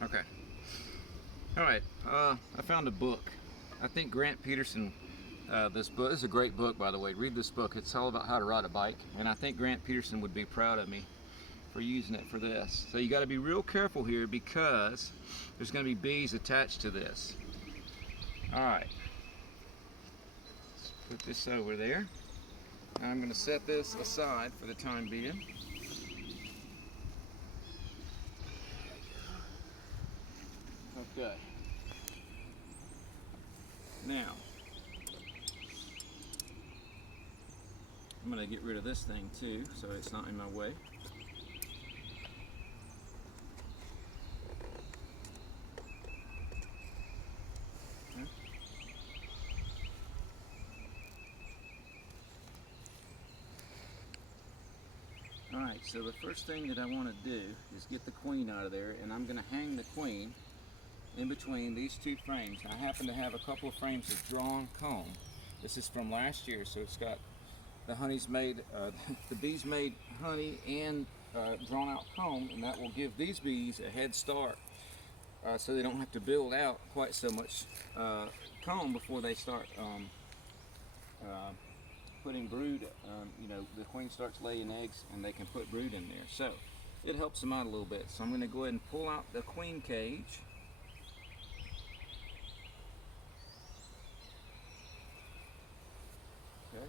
Okay. All right. I found a book. I think Grant Peterson. This book this is a great book, by the way. Read this book. It's all about how to ride a bike, and I think Grant Peterson would be proud of me for using it for this. So you got to be real careful here because there's going to be bees attached to this. All right. Let's put this over there. Now I'm going to set this aside for the time being. Okay. Now, I'm going to get rid of this thing too, so it's not in my way. Okay. Alright, so the first thing that I want to do is get the queen out of there, and I'm going to hang the queen in between these two frames. I happen to have a couple of frames of drawn comb. This is from last year, so it's got the honey's made, the bees made honey and drawn out comb, and that will give these bees a head start, so they don't have to build out quite so much comb before they start putting brood. You know, the queen starts laying eggs, and they can put brood in there. So it helps them out a little bit. So I'm going to go ahead and pull out the queen cage. Okay.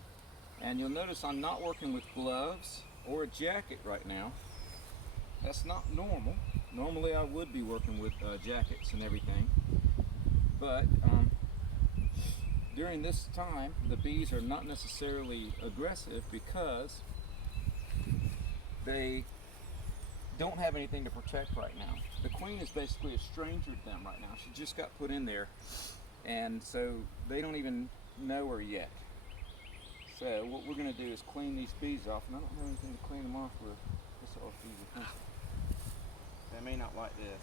And you'll notice I'm not working with gloves or a jacket right now. That's not normal. Normally I would be working with jackets and everything. But during this time, the bees are not necessarily aggressive because they don't have anything to protect right now. The queen is basically a stranger to them right now. She just got put in there, and so they don't even know her yet. So what we're going to do is clean these bees off, and I don't have anything to clean them off with. This will be the pencil. They may not like this.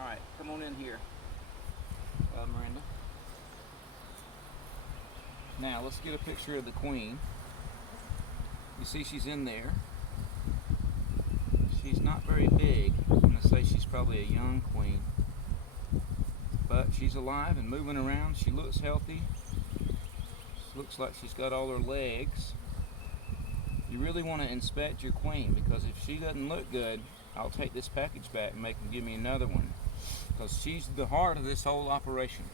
Alright, come on in here, Miranda. Now let's get a picture of the queen. You see she's in there. She's not very big. I'm going to say she's probably a young queen. But she's alive and moving around. She looks healthy. She looks like she's got all her legs. You really want to inspect your queen, because if she doesn't look good, I'll take this package back and make them give me another one, because she's the heart of this whole operation.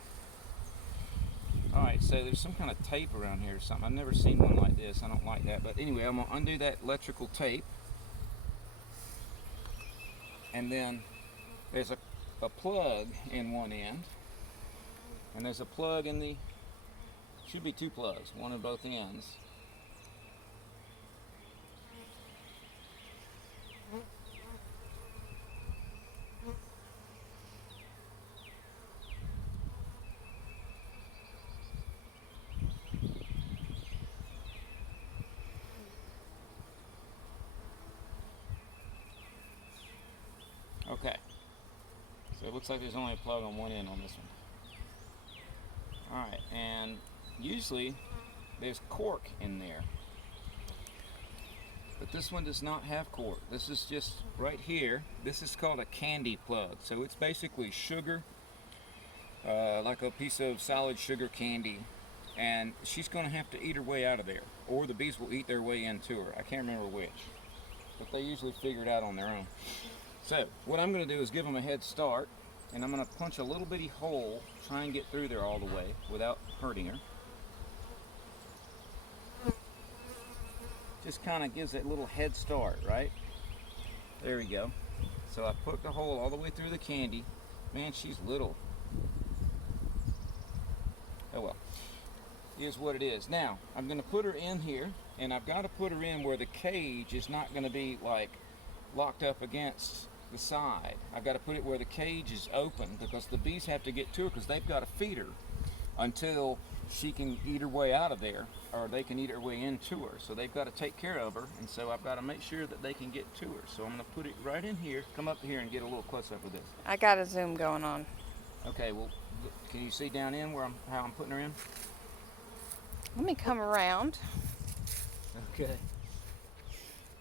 Alright, so there's some kind of tape around here or something. I've never seen one like this. I don't like that. But anyway, I'm going to undo that electrical tape. And then there's a plug in one end. And there's a plug in the, should be two plugs, one in both ends. Okay, so it looks like there's only a plug on one end on this one. Alright, and usually there's cork in there, but this one does not have cork. This is just right here. This is called a candy plug. So it's basically sugar, like a piece of solid sugar candy, and she's going to have to eat her way out of there, or the bees will eat their way into her. I can't remember which, but they usually figure it out on their own. So what I'm going to do is give them a head start, and I'm going to punch a little bitty hole, try and get through there all the way without hurting her. Just kind of gives that little head start, right? There we go. So I put the hole all the way through the candy. Man, she's little. Oh well. Is what it is. Now, I'm going to put her in here, and I've got to put her in where the cage is not going to be like locked up against the side. I've got to put it where the cage is open, because the bees have to get to her, because they've got to feed her until she can eat her way out of there, or they can eat her way into her. So they've got to take care of her, and so I've got to make sure that they can get to her. So I'm going to put it right in here. Come up here and get a little close up with this. I got a zoom going on. Okay, well, can you see down in where how I'm putting her in? Let me come around. Okay.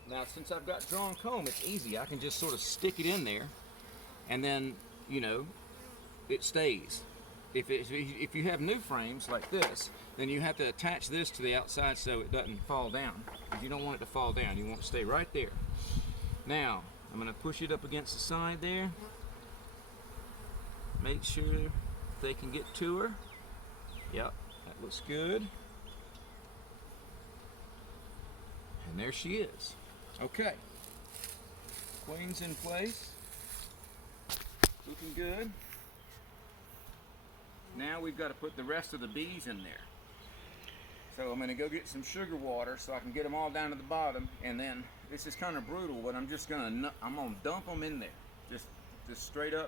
Now, since I've got drawn comb, it's easy. I can just sort of stick it in there, and then, you know, it stays. If you have new frames like this, then you have to attach this to the outside so it doesn't fall down. Because you don't want it to fall down. You want it to stay right there. Now, I'm going to push it up against the side there. Make sure they can get to her. Yep, that looks good. And there she is. Okay. Queen's in place. Looking good. Now we've got to put the rest of the bees in there. So I'm going to go get some sugar water so I can get them all down to the bottom, and then this is kind of brutal, but I'm going to dump them in there. Just straight up